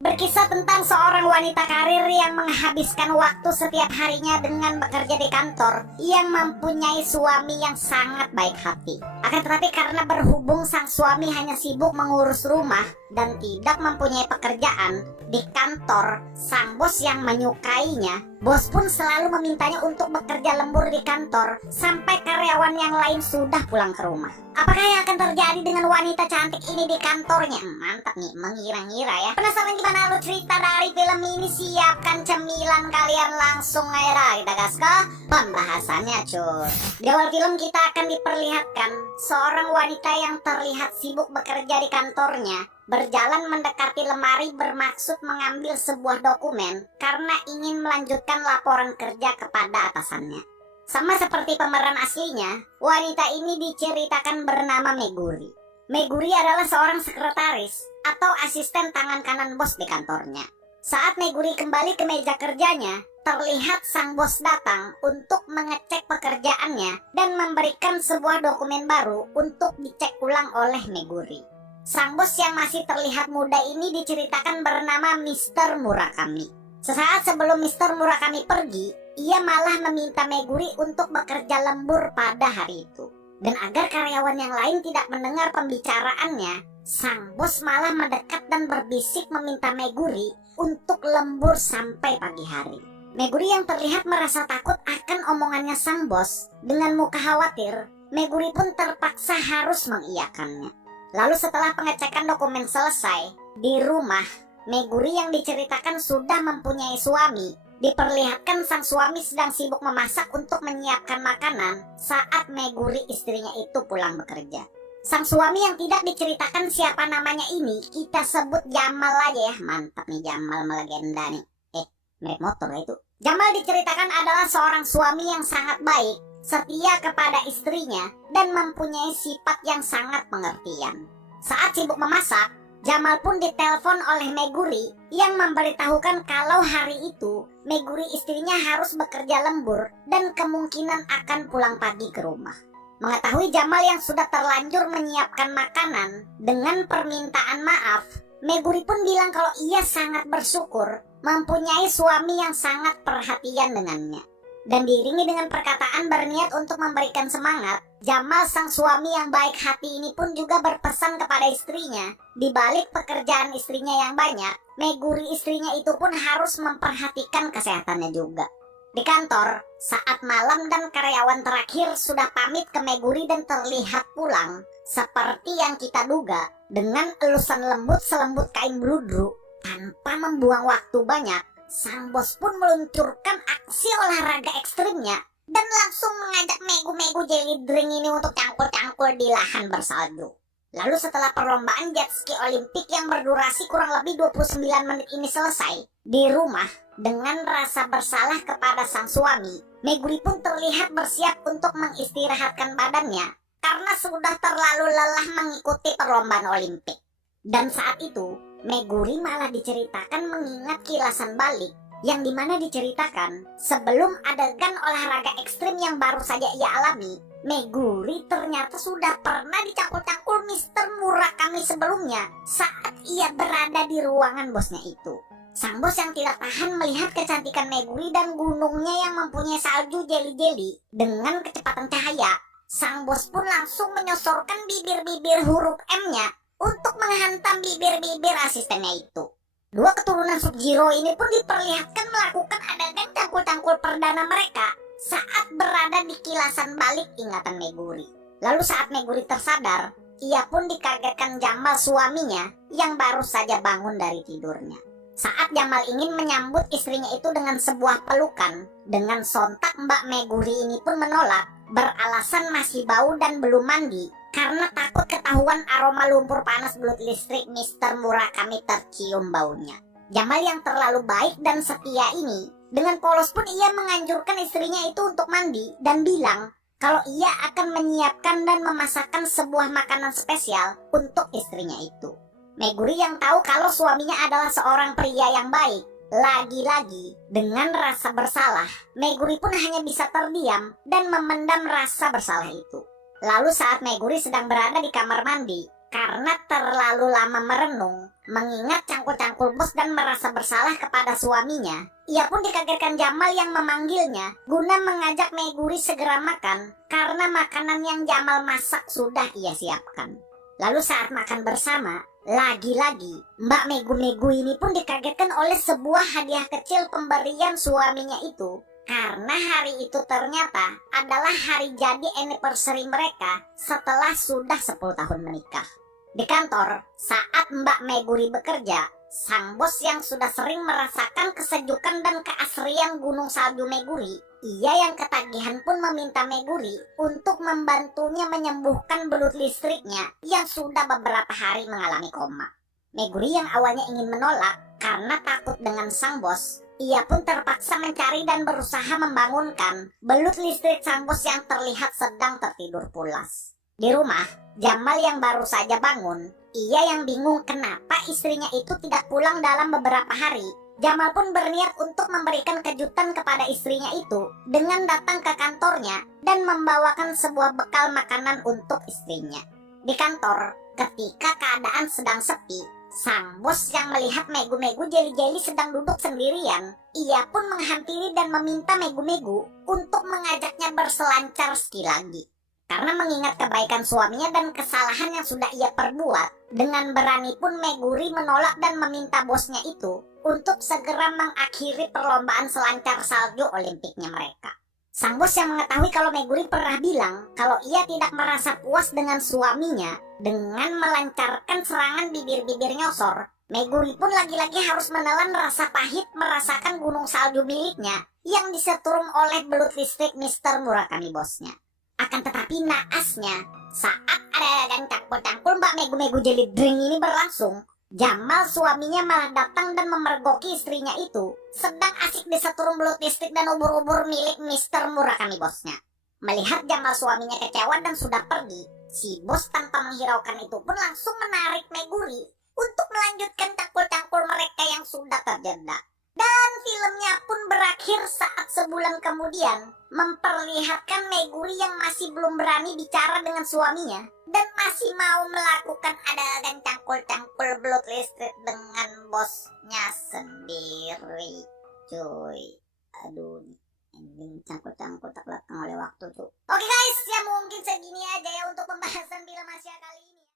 Berkisah tentang seorang wanita karir yang menghabiskan waktu setiap harinya dengan bekerja di kantor, yang mempunyai suami yang sangat baik hati. Akan tetapi karena berhubung sang suami hanya sibuk mengurus rumah dan tidak mempunyai pekerjaan di kantor, sang bos yang menyukainya, bos pun selalu memintanya untuk bekerja lembur di kantor sampai karyawan yang lain sudah pulang ke rumah. Apakah yang akan terjadi dengan wanita cantik ini di kantornya? Mantap nih, mengira-ngira ya. Penasaran gimana lu cerita dari film ini? Siapkan cemilan kalian, langsung aja kita gas ke pembahasannya cuy. Di awal film kita akan diperlihatkan seorang wanita yang terlihat sibuk bekerja di kantornya, berjalan mendekati lemari bermaksud mengambil sebuah dokumen karena ingin melanjutkan laporan kerja kepada atasannya. Sama seperti pemeran aslinya, wanita ini diceritakan bernama Meguri. Meguri adalah seorang sekretaris atau asisten tangan kanan bos di kantornya. Saat Meguri kembali ke meja kerjanya, terlihat sang bos datang untuk mengecek pekerjaannya dan memberikan sebuah dokumen baru untuk dicek ulang oleh Meguri. Sang bos yang masih terlihat muda ini diceritakan bernama Mr. Murakami. Sesaat sebelum Mr. Murakami pergi, ia malah meminta Meguri untuk bekerja lembur pada hari itu. Dan agar karyawan yang lain tidak mendengar pembicaraannya, sang bos malah mendekat dan berbisik meminta Meguri untuk lembur sampai pagi hari. Meguri yang terlihat merasa takut akan omongannya sang bos, dengan muka khawatir, Meguri pun terpaksa harus mengiyakannya. Lalu setelah pengecekan dokumen selesai, di rumah, Meguri yang diceritakan sudah mempunyai suami. Diperlihatkan sang suami sedang sibuk memasak untuk menyiapkan makanan saat Meguri istrinya itu pulang bekerja. Sang suami yang tidak diceritakan siapa namanya ini kita sebut Jamal aja ya. Mantap nih, Jamal melegenda nih. Merek motor itu. Jamal diceritakan adalah seorang suami yang sangat baik, setia kepada istrinya, dan mempunyai sifat yang sangat pengertian. Saat sibuk memasak, Jamal pun ditelepon oleh Meguri yang memberitahukan kalau hari itu Meguri istrinya harus bekerja lembur dan kemungkinan akan pulang pagi ke rumah. Mengetahui Jamal yang sudah terlanjur menyiapkan makanan dengan permintaan maaf, Meguri pun bilang kalau ia sangat bersyukur mempunyai suami yang sangat perhatian dengannya. Dan diiringi dengan perkataan berniat untuk memberikan semangat, Jamal sang suami yang baik hati ini pun juga berpesan kepada istrinya, di balik pekerjaan istrinya yang banyak, Meguri istrinya itu pun harus memperhatikan kesehatannya juga. Di kantor, saat malam dan karyawan terakhir sudah pamit ke Meguri dan terlihat pulang, seperti yang kita duga, dengan elusan lembut selembut kain bludru, tanpa membuang waktu banyak, sang bos pun meluncurkan aksi olahraga ekstrimnya dan langsung mengajak Megu-Megu jelly drink ini untuk cangkul-cangkul di lahan bersalju. Lalu setelah perlombaan jet ski olimpik yang berdurasi kurang lebih 29 menit ini selesai, di rumah dengan rasa bersalah kepada sang suami, Meguri pun terlihat bersiap untuk mengistirahatkan badannya karena sudah terlalu lelah mengikuti perlombaan olimpik. Dan saat itu, Meguri malah diceritakan mengingat kilasan balik yang dimana diceritakan sebelum adegan olahraga ekstrim yang baru saja ia alami, Meguri ternyata sudah pernah dicangkul-cangkul Mr. Murakami sebelumnya saat ia berada di ruangan bosnya itu. Sang bos yang tidak tahan melihat kecantikan Meguri dan gunungnya yang mempunyai salju jeli-jeli dengan kecepatan cahaya, sang bos pun langsung menyosorkan bibir-bibir huruf M-nya untuk menghantam bibir-bibir asistennya itu. Dua keturunan Sub-Zero ini pun diperlihatkan melakukan adegan cangkul-cangkul perdana mereka saat berada di kilasan balik ingatan Meguri. Lalu saat Meguri tersadar, ia pun dikagetkan Jamal suaminya yang baru saja bangun dari tidurnya. Saat Jamal ingin menyambut istrinya itu dengan sebuah pelukan, dengan sontak Mbak Meguri ini pun menolak, beralasan masih bau dan belum mandi, karena takut ketahuan aroma lumpur panas belut listrik Mr. Murakami tercium baunya. Jamal yang terlalu baik dan setia ini, dengan polos pun ia menganjurkan istrinya itu untuk mandi dan bilang kalau ia akan menyiapkan dan memasakkan sebuah makanan spesial untuk istrinya itu. Meguri yang tahu kalau suaminya adalah seorang pria yang baik, lagi-lagi dengan rasa bersalah, Meguri pun hanya bisa terdiam dan memendam rasa bersalah itu. Lalu saat Meguri sedang berada di kamar mandi, karena terlalu lama merenung, Mengingat cangkul-cangkul bos dan merasa bersalah kepada suaminya, ia pun dikagetkan Jamal yang memanggilnya guna mengajak Meguri segera makan karena makanan yang Jamal masak sudah ia siapkan. Lalu saat makan bersama, lagi-lagi Mbak Megu-Megu ini pun dikagetkan oleh sebuah hadiah kecil pemberian suaminya itu. Karena hari itu ternyata adalah hari jadi anniversary mereka setelah sudah 10 tahun menikah. Di kantor, saat Mbak Meguri bekerja, sang bos yang sudah sering merasakan kesejukan dan keasrian gunung salju Meguri, ia yang ketagihan pun meminta Meguri untuk membantunya menyembuhkan belut listriknya yang sudah beberapa hari mengalami koma. Meguri yang awalnya ingin menolak karena takut dengan sang bos, ia pun terpaksa mencari dan berusaha membangunkan belut listrik sang bos yang terlihat sedang tertidur pulas. Di rumah, Jamal yang baru saja bangun, ia yang bingung kenapa istrinya itu tidak pulang dalam beberapa hari. Jamal pun berniat untuk memberikan kejutan kepada istrinya itu dengan datang ke kantornya dan membawakan sebuah bekal makanan untuk istrinya. Di kantor, ketika keadaan sedang sepi, sang bos yang melihat Megu-Megu jeli-jeli sedang duduk sendirian, ia pun menghampiri dan meminta Megu-Megu untuk mengajaknya berselancar ski lagi. Karena mengingat kebaikan suaminya dan kesalahan yang sudah ia perbuat, dengan berani pun Meguri menolak dan meminta bosnya itu untuk segera mengakhiri perlombaan selancar salju olimpiknya mereka. Sang bos yang mengetahui kalau Meguri pernah bilang kalau ia tidak merasa puas dengan suaminya dengan melancarkan serangan bibir-bibir nyosor, Meguri pun lagi-lagi harus menelan rasa pahit merasakan gunung salju miliknya yang disetrum oleh belut listrik Mr. Murakami bosnya. Akan tetapi naasnya, saat ada cangkul-cangkul Mbak Megu-Megu Jelly Drink ini berlangsung, Jamal suaminya malah datang dan memergoki istrinya itu sedang asik disetrum belut listrik dan ubur-ubur milik Mr. Murakami bosnya. Melihat Jamal suaminya kecewa dan sudah pergi, si bos tanpa menghiraukan itu pun langsung menarik Meguri untuk melanjutkan cangkul-cangkul mereka yang sudah terjeda. Dan filmnya pun berakhir saat sebulan kemudian memperlihatkan Meguri yang masih belum berani bicara dengan suaminya dan masih mau melakukan adegan cangkul-cangkul belut listrik dengan bosnya sendiri. Cuy, aduh, ending cangkul-cangkul tak lekang oleh waktu tuh. Oke guys, ya mungkin segini aja ya untuk pembahasan film Asia kali ini.